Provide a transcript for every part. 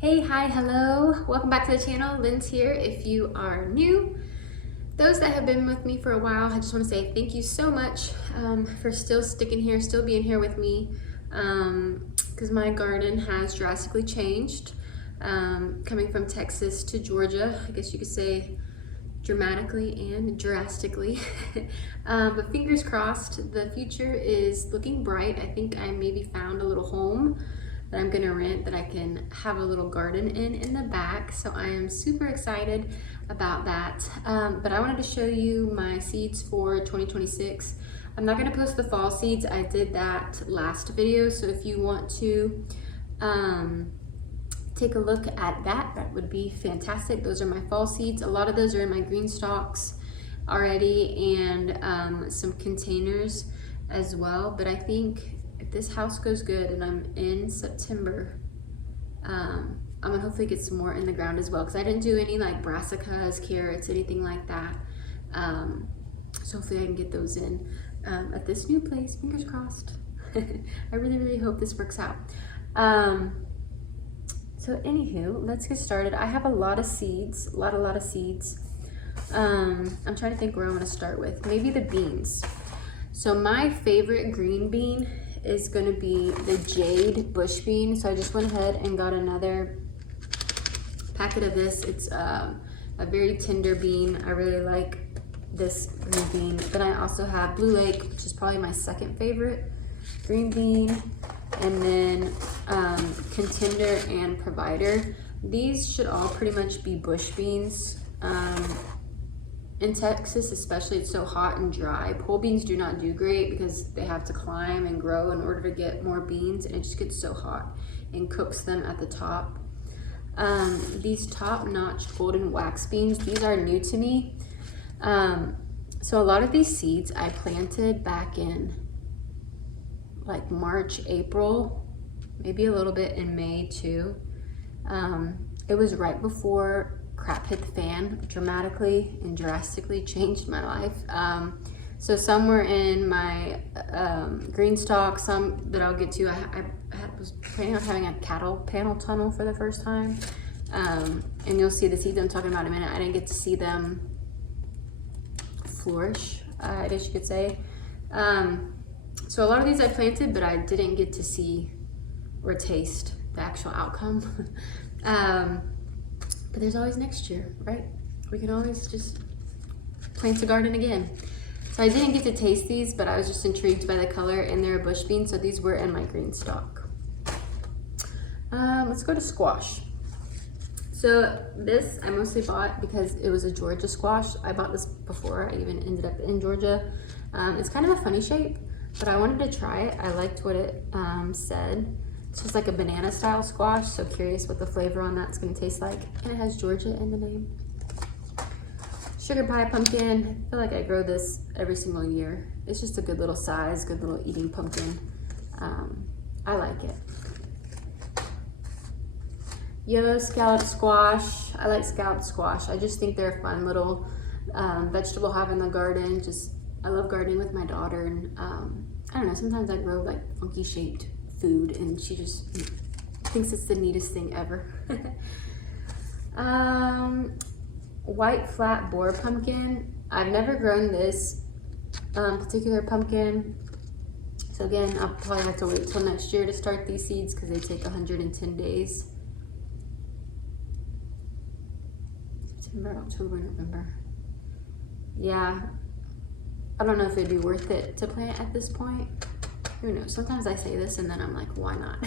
Hey, hi, hello. Welcome back to the channel. Lynn's here. If you are new, those that have been with me for a while, I just want to say thank you so much for still sticking here, still being here with me, because my garden has drastically changed. Coming from Texas to Georgia, I guess you could say dramatically and drastically. But fingers crossed, the future is looking bright. I think I maybe found a little home that I'm gonna rent that I can have a little garden in the back. So I am super excited about that. But I wanted to show you my seeds for 2026. I'm not gonna post the fall seeds. I did that last video. So if you want to take a look at that, that would be fantastic. Those are my fall seeds. A lot of those are in my green stalks already and some containers as well. But I think if this house goes good and I'm in September, I'm gonna hopefully get some more in the ground as well, because I didn't do any like brassicas, carrots, anything like that. So hopefully I can get those in at this new place, fingers crossed. I really hope this works out. So anywho, let's get started. I have a lot of seeds, a lot of seeds. I'm trying to think where I want to start with. Maybe the beans. So my favorite green bean is going to be the Jade bush bean. So I just went ahead and got another packet of this. It's a very tender bean. I really like this green bean. Then I also have Blue Lake, which is probably my second favorite green bean. And then Contender and Provider. These should all pretty much be bush beans. In Texas especially, it's so hot and dry. Pole beans do not do great because they have to climb and grow in order to get more beans, and it just gets so hot and cooks them at the top. These top-notch golden wax beans, these are new to me. So a lot of these seeds I planted back in like March, April, maybe a little bit in May too. It was right before crap hit the fan, dramatically and drastically changed my life. So some were in my green stalk, some that I'll get to. I was planning on having a cattle panel tunnel for the first time. And you'll see the seeds I'm talking about in a minute. I didn't get to see them flourish, I guess you could say. So a lot of these I planted, but I didn't get to see or taste the actual outcome. But there's always next year, right? We can always just plant a garden again. So I didn't get to taste these, but I was just intrigued by the color, and they're a bush bean, so these were in my green stalk. Let's go to squash. So this I mostly bought because it was a Georgia squash. I bought this before I even ended up in Georgia. It's kind of a funny shape, but I wanted to try it. I liked what it said. It's just like a banana style squash, so curious what the flavor on that's gonna taste like. And it has Georgia in the name. Sugar pie pumpkin. I feel like I grow this every single year. It's just a good little size, good little eating pumpkin. I like it. Yellow scalloped squash. I like scalloped squash. I just think they're a fun little vegetable to have in the garden. I love gardening with my daughter, and I don't know, sometimes I grow like funky shaped food and she just thinks it's the neatest thing ever. White flat boar pumpkin. I've never grown this particular pumpkin. So again, I'll probably have to wait till next year to start these seeds because they take 110 days. September, October, November. Yeah, I don't know if it'd be worth it to plant at this point. Who knows? Sometimes I say this and then I'm like, why not?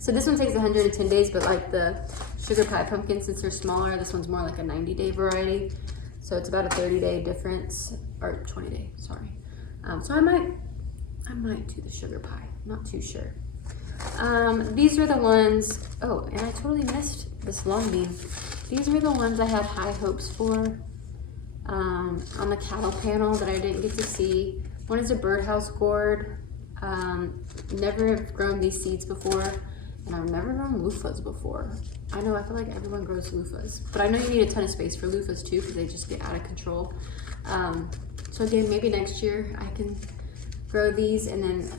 So this one takes 110 days, but like the sugar pie pumpkin, since they're smaller, this one's more like a 90-day variety. So it's about a 30-day difference, or 20-day, sorry. So I might do the sugar pie, not too sure. These are the ones, oh, and I totally missed this long bean. These were the ones I had high hopes for on the cattle panel that I didn't get to see. One is a birdhouse gourd. Never have grown these seeds before, and I've never grown loofahs before. I know, I feel like everyone grows loofahs, but I know you need a ton of space for loofahs too because they just get out of control. So again, maybe next year I can grow these. And then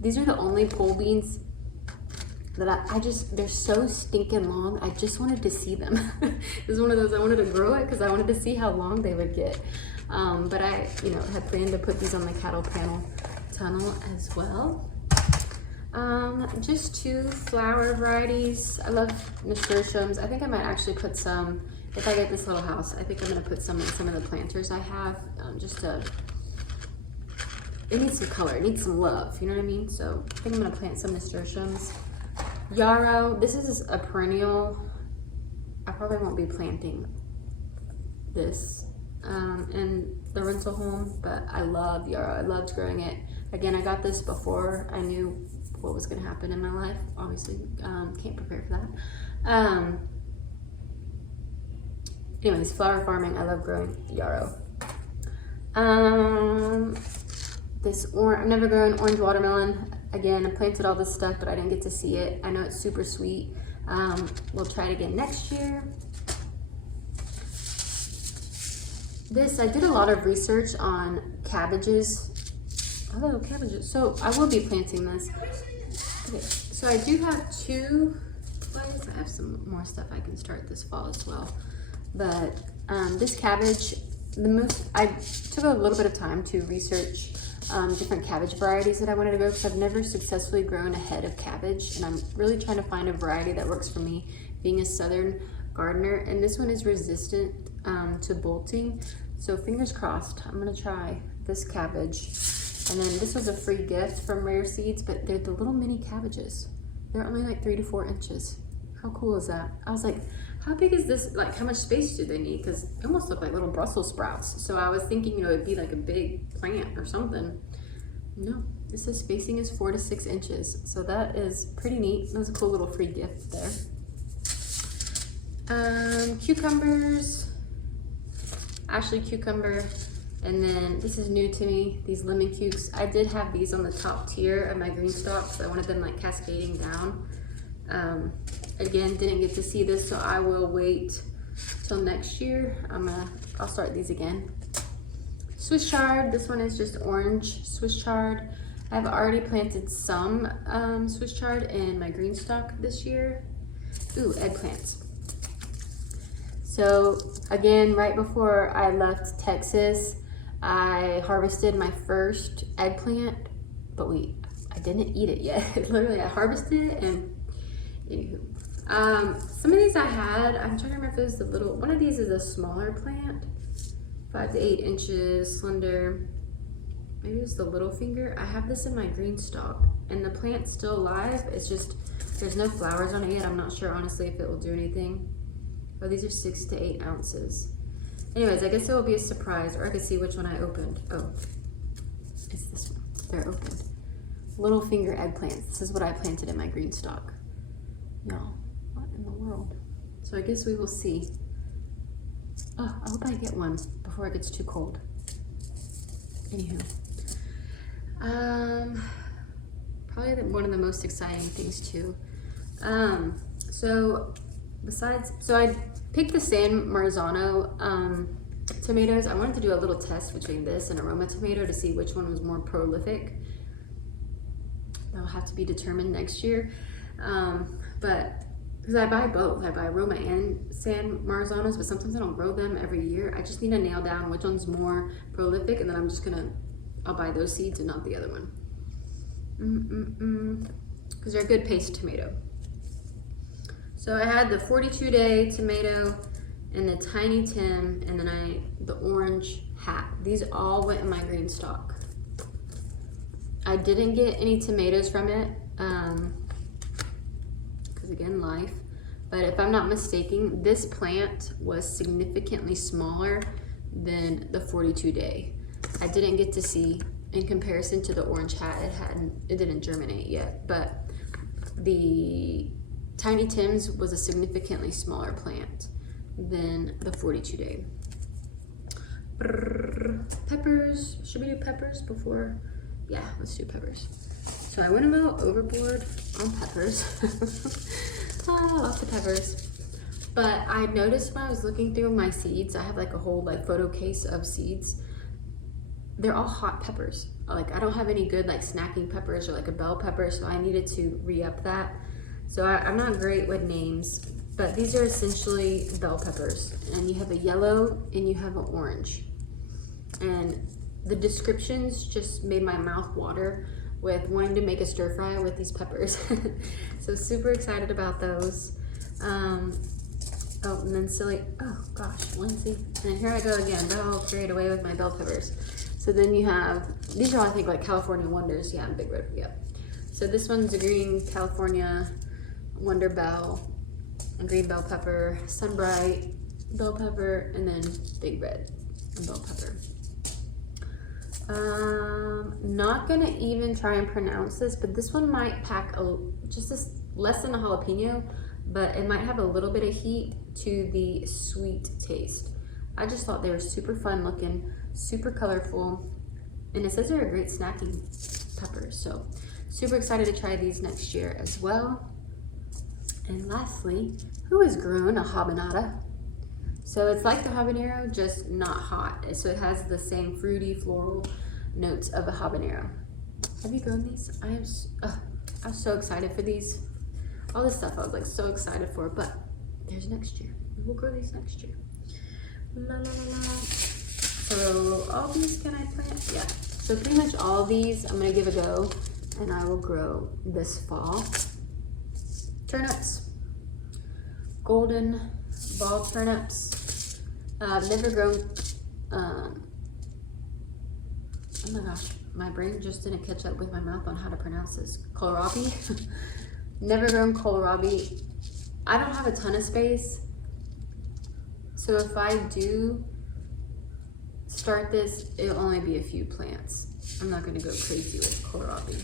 these are the only pole beans that I just, they're so stinking long. I just wanted to see them. It's one of those, I wanted to grow it because I wanted to see how long they would get. But I, you know, had planned to put these on the cattle panel tunnel as well. Just 2 flower varieties. I love nasturtiums. I think I might actually put some, if I get this little house, I think I'm gonna put some in some of the planters I have, just to, it needs some color, it needs some love, you know what I mean? So I think I'm gonna plant some nasturtiums. Yarrow, this is a perennial. I probably won't be planting this in the rental home, but I love yarrow. I loved growing it. Again, I got this before I knew what was gonna happen in my life. Obviously, can't prepare for that. Anyways, flower farming, I love growing yarrow. I've never grown orange watermelon. Again, I planted all this stuff, but I didn't get to see it. I know it's super sweet. We'll try it again next year. I did a lot of research on cabbages. Oh, cabbages. So I will be planting this. Okay, so I do have 2 plants. I have some more stuff I can start this fall as well. But this cabbage, I took a little bit of time to research different cabbage varieties that I wanted to grow because I've never successfully grown a head of cabbage, and I'm really trying to find a variety that works for me, being a southern gardener. And this one is resistant to bolting, so fingers crossed. I'm gonna try this cabbage. And then this was a free gift from Rare Seeds, but they're the little mini cabbages. They're only like 3 to 4 inches. How cool is that? I was like, how big is this? Like, how much space do they need? Because they almost look like little Brussels sprouts. So I was thinking, you know, it'd be like a big plant or something. No, this is spacing is 4 to 6 inches. So that is pretty neat. That was a cool little free gift there. Cucumbers, Ashley cucumber. And then this is new to me, these lemon cukes. I did have these on the top tier of my green stalks. I wanted them like cascading down. Again, didn't get to see this, so I will wait till next year. I'll start these again. Swiss chard, this one is just orange Swiss chard. I've already planted some Swiss chard in my green stalk this year. Ooh, eggplants. So again, right before I left Texas, I harvested my first eggplant, but I didn't eat it yet. Literally, I harvested it and anywho. Some of these I had, I'm trying to remember if it was the little, one of these is a smaller plant, 5 to 8 inches, slender. Maybe it's the little finger. I have this in my green stalk and the plant's still alive. It's just, there's no flowers on it yet. I'm not sure honestly if it will do anything. Oh, these are 6 to 8 ounces. Anyways, I guess it will be a surprise, or I can see which one I opened. Oh, it's this one. They're opened. Little finger eggplants. This is what I planted in my green stalk. Y'all, what in the world? So I guess we will see. Oh, I hope I get one before it gets too cold. Anywho. Probably one of the most exciting things too. So I picked the San Marzano tomatoes. I wanted to do a little test between this and Aroma tomato to see which one was more prolific. That'll have to be determined next year. But because I buy both, I buy Aroma and San Marzanos, but sometimes I don't grow them every year. I just need to nail down which one's more prolific, and then I'll buy those seeds and not the other one. Because they're a good paste tomato. So I had the 42-day tomato and the Tiny Tim, and then the orange hat. These all went in my green stalk. I didn't get any tomatoes from it, because again, life. But if I'm not mistaken, this plant was significantly smaller than the 42-day. I didn't get to see, in comparison to the orange hat, it didn't germinate yet, but the Tiny Tim's was a significantly smaller plant than the 42-day. Peppers, should we do peppers before? Yeah, let's do peppers. So I went a little overboard on peppers. Lots of peppers. But I noticed when I was looking through my seeds, I have like a whole photo case of seeds. They're all hot peppers. Like I don't have any good snacking peppers or like a bell pepper, so I needed to re-up that. So I'm not great with names, but these are essentially bell peppers. And you have a yellow and you have an orange. And the descriptions just made my mouth water with wanting to make a stir fry with these peppers. So super excited about those. Oh, and then oh gosh, Lindsay. And here I go again, got all carried away with my bell peppers. So then you have, these are all, I think, like California Wonders. Yeah, Big Red, yep. So this one's a green California Wonder Bell, a green bell pepper, Sunbright bell pepper, and then Big Red bell pepper. Not gonna even try and pronounce this, but this one might pack just less than a jalapeno, but it might have a little bit of heat to the sweet taste. I just thought they were super fun looking, super colorful, and it says they're a great snacking peppers. So super excited to try these next year as well. And lastly, who has grown a habanada? So it's like the habanero, just not hot. So it has the same fruity, floral notes of a habanero. Have you grown these? I'm so excited for these. All this stuff I was like so excited for, but there's next year. We'll grow these next year. La, la, la, la. So all these can I plant? Yeah. So pretty much all of these I'm gonna give a go, and I will grow this fall. Turnips, golden ball turnips. I've never grown, oh my gosh, my brain just didn't catch up with my mouth on how to pronounce this. Kohlrabi. Never grown kohlrabi. I don't have a ton of space, so if I do start this, it'll only be a few plants. I'm not gonna go crazy with kohlrabi.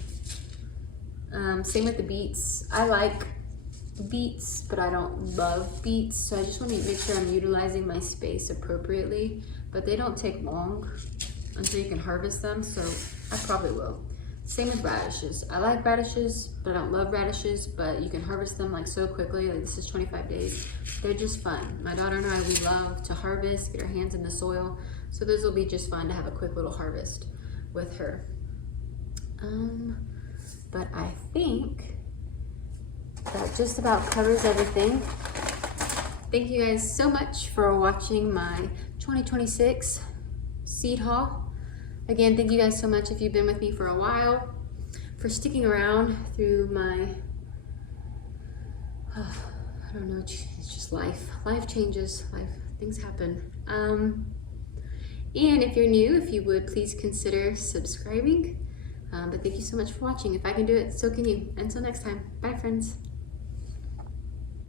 Same with the beets. I like beets, but I don't love beets, so I just want to make sure I'm utilizing my space appropriately, but they don't take long until you can harvest them, so I probably will. Same with radishes. I like radishes, but I don't love radishes, but you can harvest them like so quickly. Like this is 25 days. They're just fun. My daughter and I, we love to harvest, get our hands in the soil. So those will be just fun to have a quick little harvest with her. But I think that just about covers everything. Thank you guys so much for watching my 2026 seed haul. Again, thank you guys so much if you've been with me for a while, for sticking around through my, I don't know, it's just life. Life changes, things happen. And if you're new, if you would please consider subscribing. But thank you so much for watching. If I can do it, so can you. Until next time, bye friends.